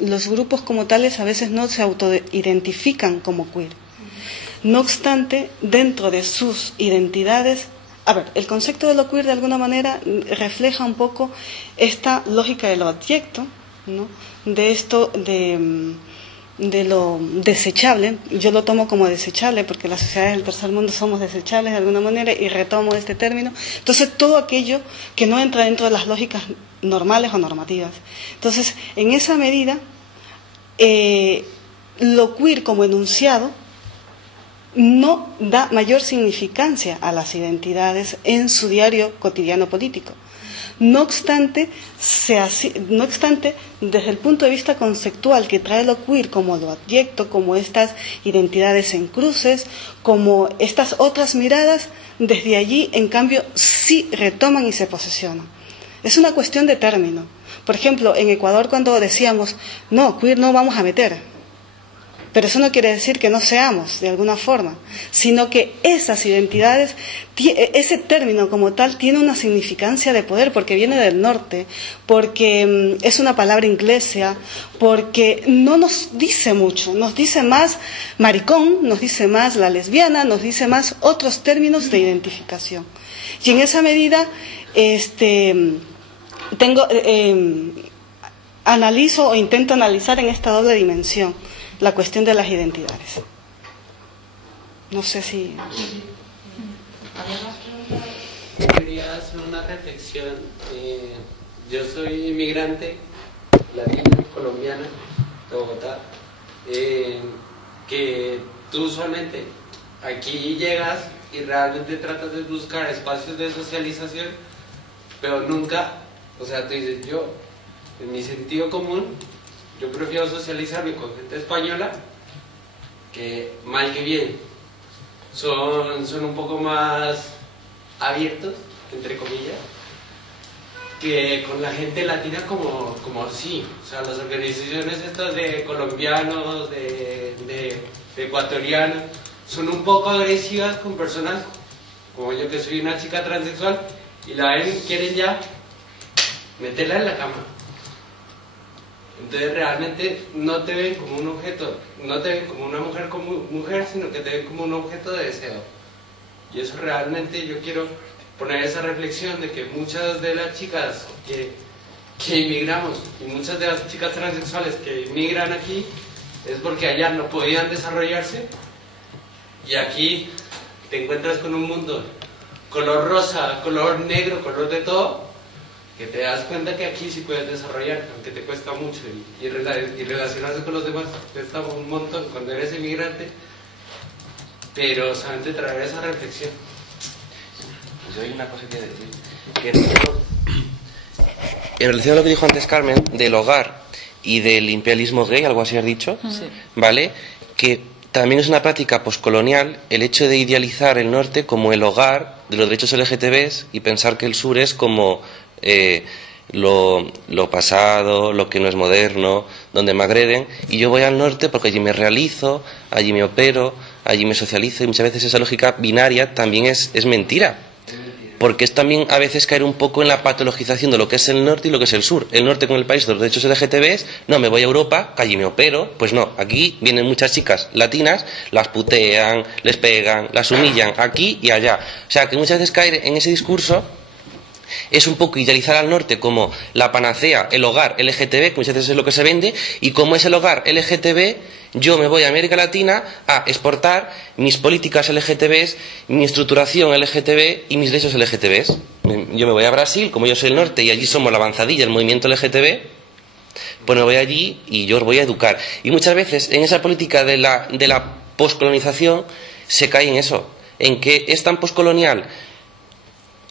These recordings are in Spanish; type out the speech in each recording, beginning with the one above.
los grupos como tales a veces no se autoidentifican como queer. No obstante, dentro de sus identidades, a ver, el concepto de lo queer de alguna manera refleja un poco esta lógica de lo abyecto, ¿no? De esto de lo desechable. Yo lo tomo como desechable porque las sociedades del tercer mundo somos desechables de alguna manera, y retomo este término. Entonces, todo aquello que no entra dentro de las lógicas normales o normativas. Entonces, en esa medida, lo queer como enunciado no da mayor significancia a las identidades en su diario cotidiano político. No obstante, desde el punto de vista conceptual que trae lo queer como lo abyecto, como estas identidades en cruces, como estas otras miradas, desde allí, en cambio, sí retoman y se posesionan. Es una cuestión de término. Por ejemplo, en Ecuador, cuando decíamos, no, queer no vamos a meter, pero eso no quiere decir que no seamos, de alguna forma, sino que esas identidades, ese término como tal, tiene una significancia de poder, porque viene del norte, porque es una palabra inglesa, porque no nos dice mucho, nos dice más maricón, nos dice más la lesbiana, nos dice más otros términos de identificación. Y en esa medida, analizo o intento analizar en esta doble dimensión la cuestión de las identidades. No sé si... Quería hacer una reflexión. Yo soy inmigrante, latino, colombiana, de Bogotá, que tú usualmente aquí llegas y realmente tratas de buscar espacios de socialización, pero nunca, o sea, tú dices, yo, en mi sentido común, yo prefiero socializarme con gente española, que mal que bien, son un poco más abiertos, entre comillas, que con la gente latina como así. O sea, las organizaciones estas de colombianos, de ecuatorianos, son un poco agresivas con personas como yo, que soy una chica transexual, y la ven, quieren ya meterla en la cama. Entonces realmente no te ven como un objeto, no te ven como una mujer como mujer, sino que te ven como un objeto de deseo. Y eso realmente yo quiero poner esa reflexión de que muchas de las chicas que inmigramos, y muchas de las chicas transexuales que inmigran aquí, es porque allá no podían desarrollarse, y aquí te encuentras con un mundo color rosa, color negro, color de todo, que te das cuenta que aquí sí puedes desarrollar, aunque te cuesta mucho, y relacionarse con los demás te cuesta un montón cuando eres inmigrante, pero solamente traer esa reflexión. Yo hay una cosa que decir, que en relación a lo que dijo antes Carmen, del hogar y del imperialismo gay, algo así has dicho, sí. ¿Vale? Que también es una práctica poscolonial el hecho de idealizar el norte como el hogar de los derechos LGTBs y pensar que el sur es como lo pasado, lo que no es moderno, donde me agreden, y yo voy al norte porque allí me realizo, allí me opero, allí me socializo, y muchas veces esa lógica binaria también es mentira, porque es también a veces caer un poco en la patologización de lo que es el norte y lo que es el sur. El norte con el país de los derechos LGTBs, no, me voy a Europa, que allí me opero, pues no, aquí vienen muchas chicas latinas, las putean, les pegan, las humillan aquí y allá. O sea, que muchas veces caer en ese discurso es un poco idealizar al norte como la panacea, el hogar LGTB, que muchas veces es lo que se vende, y como es el hogar LGTB, yo me voy a América Latina a exportar mis políticas LGTBs, mi estructuración LGTB y mis derechos LGTBs. Yo me voy a Brasil, como yo soy el norte y allí somos la avanzadilla, el movimiento LGTB, pues me voy allí y yo os voy a educar. Y muchas veces en esa política de la poscolonización se cae en eso, en que es tan poscolonial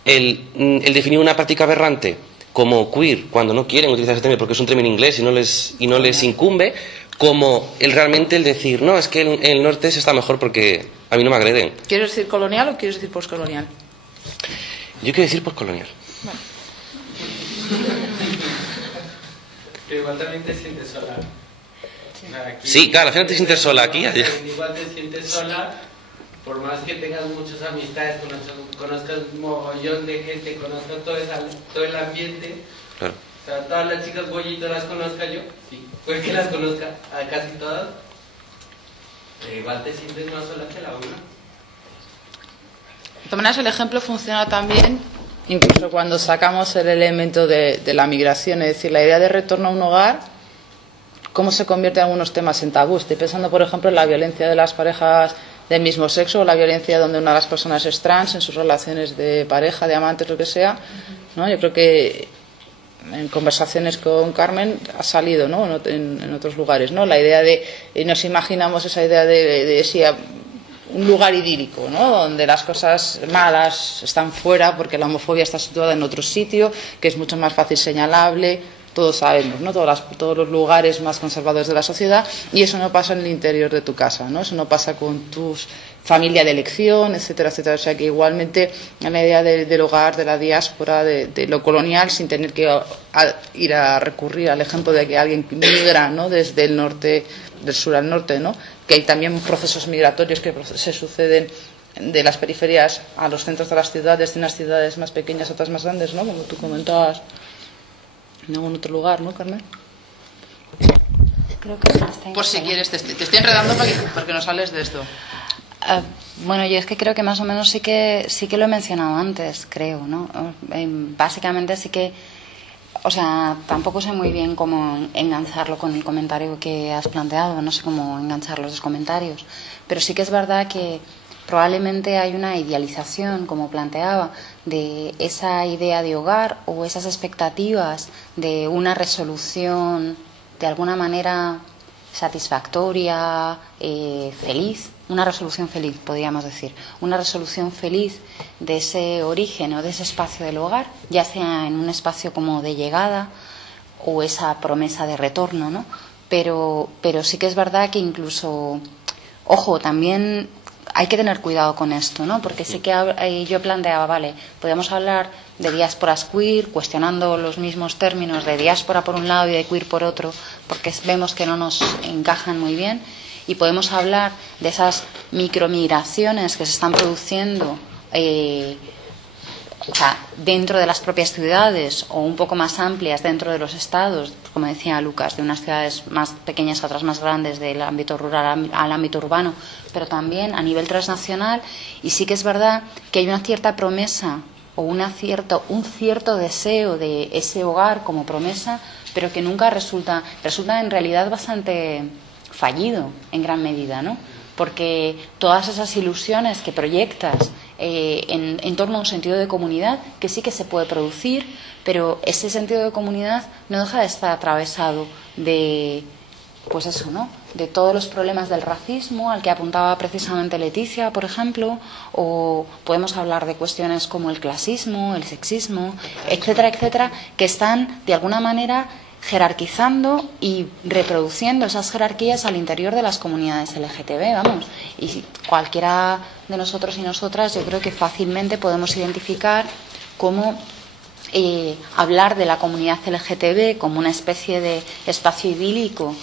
el definir una práctica aberrante como queer cuando no quieren utilizar ese término porque es un término inglés y no les incumbe, como realmente el decir, no, es que el norte se está mejor porque a mí no me agreden. ¿Quieres decir colonial o quieres decir poscolonial? Yo quiero decir poscolonial. Bueno. Pero igual también te sientes sola. Aquí, sí, claro, al final te sientes sola aquí. Igual te sientes sola, por más que tengas muchas amistades, conozcas un mogollón de gente, conozcas todo el ambiente, claro. sea, todas las chicas Bollito las conozca yo, sí, puede que las conozca a casi todas, pero igual te sientes más sola que la una. De todas maneras, el ejemplo funciona también incluso cuando sacamos el elemento de la migración, es decir, la idea de retorno a un hogar, cómo se convierte en algunos temas en tabú. Estoy pensando, por ejemplo, en la violencia de las parejas del mismo sexo, o la violencia donde una de las personas es trans en sus relaciones de pareja, de amantes, lo que sea, ¿no? Yo creo que en conversaciones con Carmen ha salido, ¿no? en otros lugares, ¿no? La idea de, nos imaginamos esa idea de sí, un lugar idílico, ¿no? Donde las cosas malas están fuera porque la homofobia está situada en otro sitio, que es mucho más fácil señalable, todos sabemos, ¿no? Todos los lugares más conservadores de la sociedad, y eso no pasa en el interior de tu casa, ¿no? Eso no pasa con tu familia de elección, etcétera, etcétera. O sea que igualmente en la idea del hogar, de la diáspora, de lo colonial, sin tener que ir a recurrir al ejemplo de que alguien migra, ¿no? Desde el norte, del sur al norte, ¿no? Que hay también procesos migratorios que se suceden de las periferias a los centros de las ciudades, de unas ciudades más pequeñas, otras más grandes, ¿no? Como tú comentabas en algún otro lugar, ¿no, Carmen? Creo que por si quieres, te estoy enredando porque no sales de esto. Bueno, yo es que creo que más o menos sí que lo he mencionado antes, creo, ¿no? Básicamente sí que, o sea, tampoco sé muy bien cómo engancharlo con el comentario que has planteado, no sé cómo enganchar los dos comentarios, pero sí que es verdad que probablemente hay una idealización, como planteaba, de esa idea de hogar o esas expectativas de una resolución de alguna manera satisfactoria, feliz, una resolución feliz, podríamos decir, una resolución feliz de ese origen o de ese espacio del hogar, ya sea en un espacio como de llegada o esa promesa de retorno, ¿no? Pero sí que es verdad que incluso, ojo, también hay que tener cuidado con esto, ¿no? Porque sí que yo planteaba, vale, podríamos hablar de diásporas queer, cuestionando los mismos términos de diáspora por un lado y de queer por otro, porque vemos que no nos encajan muy bien, y podemos hablar de esas micromigraciones que se están produciendo o sea, dentro de las propias ciudades o un poco más amplias dentro de los estados, como decía Lucas, de unas ciudades más pequeñas a otras más grandes, del ámbito rural al ámbito urbano, pero también a nivel transnacional. Y sí que es verdad que hay una cierta promesa o un cierto deseo de ese hogar como promesa, pero que nunca resulta en realidad bastante fallido en gran medida, ¿no? Porque todas esas ilusiones que proyectas en torno a un sentido de comunidad, que sí que se puede producir, pero ese sentido de comunidad no deja de estar atravesado de, pues eso, ¿no?, de todos los problemas del racismo, al que apuntaba precisamente Leticia, por ejemplo, o podemos hablar de cuestiones como el clasismo, el sexismo, etcétera, etcétera, que están de alguna manera jerarquizando y reproduciendo esas jerarquías al interior de las comunidades LGTB, vamos. Y cualquiera de nosotros y nosotras, yo creo que fácilmente podemos identificar cómo hablar de la comunidad LGTB como una especie de espacio idílico,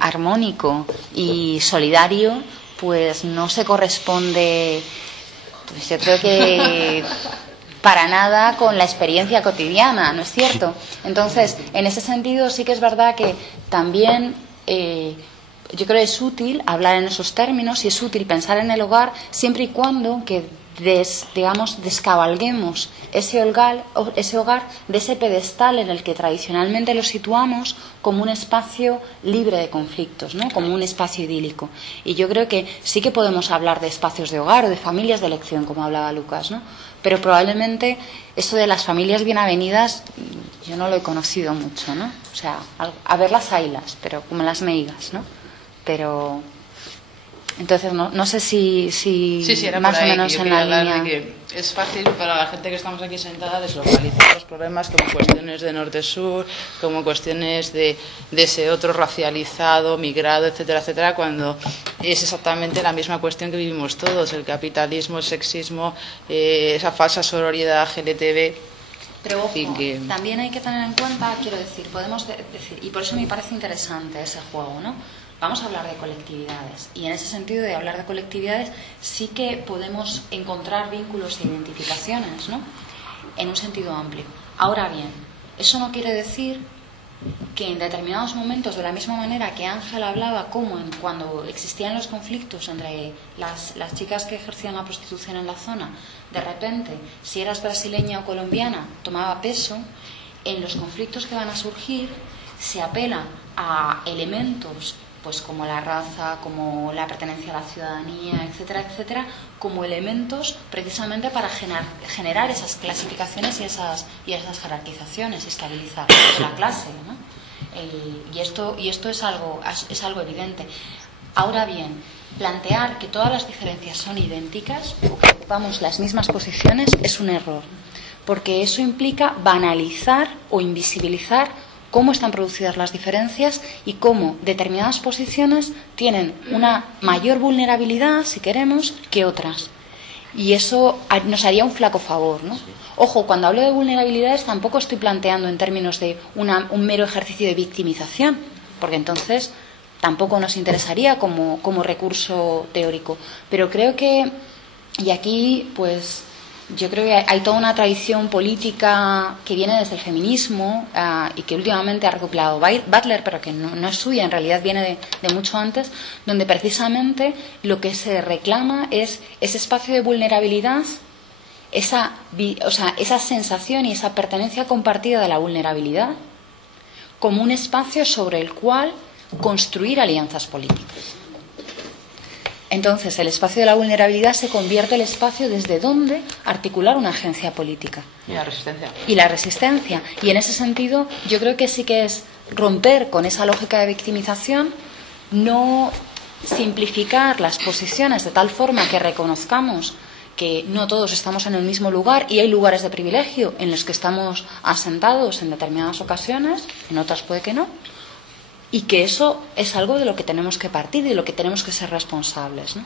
armónico y solidario, pues no se corresponde, pues yo creo que para nada con la experiencia cotidiana, ¿no es cierto? Entonces, en ese sentido sí que es verdad que también yo creo que es útil hablar en esos términos y es útil pensar en el hogar siempre y cuando que descabalguemos ese hogar de ese pedestal en el que tradicionalmente lo situamos como un espacio libre de conflictos, ¿no?, como un espacio idílico. Y yo creo que sí que podemos hablar de espacios de hogar o de familias de elección, como hablaba Lucas, ¿no? Pero probablemente eso de las familias bienavenidas yo no lo he conocido mucho, ¿no? O sea, a ver las haylas, pero como las meigas, ¿no? Pero entonces no sé si era más por ahí, o menos en la línea. que es fácil para la gente que estamos aquí sentada deslocalizar los problemas como cuestiones de norte-sur, como cuestiones de ese otro racializado, migrado, etcétera, etcétera, cuando es exactamente la misma cuestión que vivimos todos: el capitalismo, el sexismo, esa falsa sororidad LGTB. Pero ojo, también hay que tener en cuenta, quiero decir, podemos decir, y por eso me parece interesante ese juego, ¿no? Vamos a hablar de colectividades, y en ese sentido de hablar de colectividades sí que podemos encontrar vínculos e identificaciones, ¿no?, en un sentido amplio. Ahora bien, Eso no quiere decir que en determinados momentos, de la misma manera que Ángel hablaba como cuando existían los conflictos entre las chicas que ejercían la prostitución en la zona, de repente, si eras brasileña o colombiana, tomaba peso. En los conflictos que van a surgir se apela a elementos pues como la raza, como la pertenencia a la ciudadanía, etcétera, etcétera, como elementos precisamente para generar esas clasificaciones y esas jerarquizaciones y estabilizar la clase, ¿no? Y esto es algo evidente. Ahora bien, plantear que todas las diferencias son idénticas o que ocupamos las mismas posiciones es un error, porque eso implica banalizar o invisibilizar cómo están producidas las diferencias y cómo determinadas posiciones tienen una mayor vulnerabilidad, si queremos, que otras. Y eso nos haría un flaco favor, ¿no? Ojo, cuando hablo de vulnerabilidades tampoco estoy planteando en términos de un mero ejercicio de victimización, porque entonces tampoco nos interesaría como recurso teórico. Pero creo que, y aquí pues yo creo que hay toda una tradición política que viene desde el feminismo y que últimamente ha recopilado Butler, pero que no es suya, en realidad viene de mucho antes, donde precisamente lo que se reclama es ese espacio de vulnerabilidad, esa sensación y esa pertenencia compartida de la vulnerabilidad como un espacio sobre el cual construir alianzas políticas. Entonces, el espacio de la vulnerabilidad se convierte en el espacio desde donde articular una agencia política. Y la resistencia. Y la resistencia. Y en ese sentido, yo creo que sí que es romper con esa lógica de victimización, no simplificar las posiciones de tal forma que reconozcamos que no todos estamos en el mismo lugar y hay lugares de privilegio en los que estamos asentados en determinadas ocasiones, en otras puede que no. Y que eso es algo de lo que tenemos que partir y de lo que tenemos que ser responsables, ¿no?